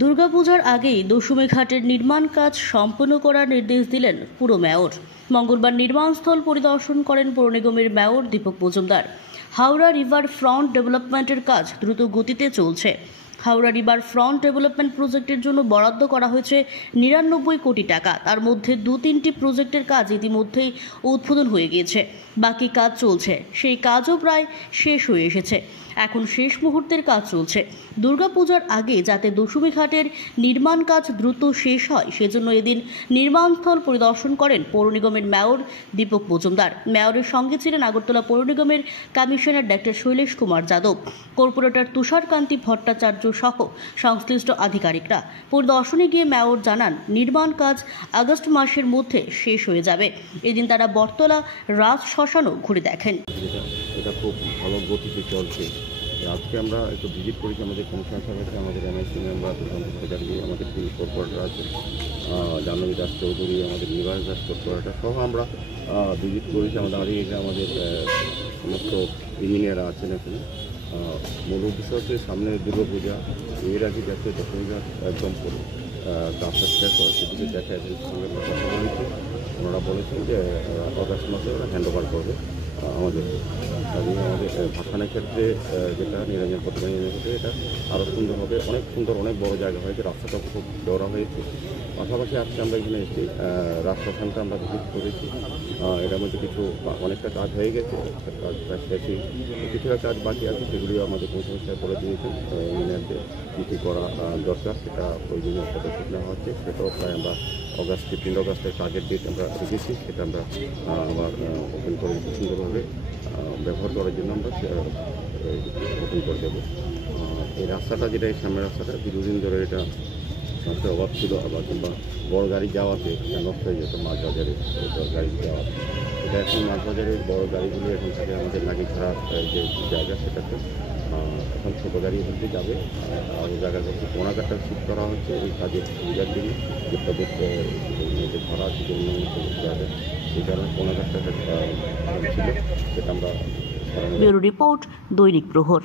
দুর্গাপূজার আগেই দশমী ঘাটের নির্মাণ কাজ সম্পন্ন করার নির্দেশ দিলেন পুর মেয়র। মঙ্গলবার নির্মাণস্থল পরিদর্শন করেন পৌর নিগমের mayor Dipak Majumdar. Howrah river front ডেভেলপমেন্টের কাজ দ্রুত গতিতে চলছে। হাওড়া রিভার ফ্রন্ট ডেভেলপমেন্ট প্রজেক্টের জন্য বরাদ্দ করা হয়েছে ৯৯ কোটি টাকা। তার মধ্যে ২-৩টি প্রজেক্টের কাজ ইতিমধ্যেই উদ্বোধন হয়ে গিয়েছে, বাকি কাজ চলছে। সেই কাজও প্রায় শেষ হয়ে এসেছে, এখন শেষ মুহূর্তের কাজ চলছে। দুর্গাপূজার আগে যাতে দশমী ঘাটের নির্মাণ কাজ দ্রুত শেষ হয়, সেজন্য এদিন নির্মাণস্থল পরিদর্শন করেন পৌর নিগমের মেয়র দীপক মজুমদার। মেয়রের সঙ্গে ছিলেন আগরতলা পৌর নিগমের commissioner doctor Shailesh Kumar Yadav, corporator Tusharkanti Bhattacharya সহ সংশ্লিষ্ট আধিকারিকরা। পরিদর্শনে গিয়ে মেয়র জানান, নির্মাণ কাজ আগস্ট মাসের মধ্যে শেষ হয়ে যাবে। এদিন তারা বটতলা রাজ শ্মশানও ঘুরে দেখেন। এটা খুব ভালো গতিতে চলছে। আজকে আমরা একটু ভিজিট করেছি আমাদের কমিশনার সাহেব আছে, আমাদের এমআইসি মেম্বার, আমাদের পুলিশ কর্পোরেটর আছে, জাহ্নবী দাস চৌধুরী, আমাদের নিবাস দাস কর্পোরেটর সহ আমরা ভিজিট করেছি। আমাদের সমস্ত ইঞ্জিনিয়াররা আছেন এখানে। মূল উদ্দেশ্য হচ্ছে সামনে দুর্গাপূজা, এর আগে যাতে দশমী ঘাট একদম কাজটা শেষ হয় সেদিকে দেখা এজেন্সির সঙ্গে কথা বলেছি। ওনারা বলেছেন যে অগাস্ট মাসে ওরা হ্যান্ড ওভার করবে আমাদের ভাসানের ক্ষেত্রে, যেটা নিরঞ্জন প্রতিমানের ক্ষেত্রে এটা আরও সুন্দর হবে, অনেক সুন্দর, অনেক বড় জায়গা হয়েছে, রাস্তাটা খুব চওড়া হয়েছে। পাশাপাশি আজকে আমরা এখানে এসেছি, রাজশ্মশানটা আমরা ভিজিট করেছি। এটার মধ্যে অনেকটা কাজ হয়ে গেছে, কাজ প্রায় শেষই, কিছুটা কাজ বাকি আছে, সেগুলিও আমাদের কমিশনার করে দিয়েছেন। ইঞ্জিনিয়ারদের কী কী করা দরকার সেটা প্রয়োজনীয় পদক্ষেপ নেওয়া হচ্ছে। সেটাও প্রায় আমরা 15 অগাস্টের কাজের ডেট আমরা রেখেছি, সেটা আমরা আবার ওপেন করে সুন্দরভাবে ব্যবহার করার জন্য আমরা ওপেন করে দেবো। এই রাস্তাটা, যেটা এই সামনের রাস্তাটা, দীর্ঘদিন ধরে এটা রাস্তার অভাব ছিল, আবার কিংবা বড় গাড়ি যাওয়াতে এটা নষ্ট হয়ে যেত। মাছ বাজারে গাড়ি যাওয়া, এটা এখন মাছ বাজারের বড় গাড়িগুলি এখন থাকে আমাদের নাগিছড়ার যে জায়গা, সেটাতে এখন ছোটো গাড়ি বলতে যাবে। আর এই জায়গাটা হচ্ছে কোনাঘাটটা শিফট করা হচ্ছে এই কাজের সুবিধার জন্য, যে প্রজেক্ট ধরা আছে যে উন্নয়ন জায়গা, সেই কারণে কোনাঘাটটা ছিল, সেটা আমরা। ব্যুরো রিপোর্ট, দৈনিক প্রহর।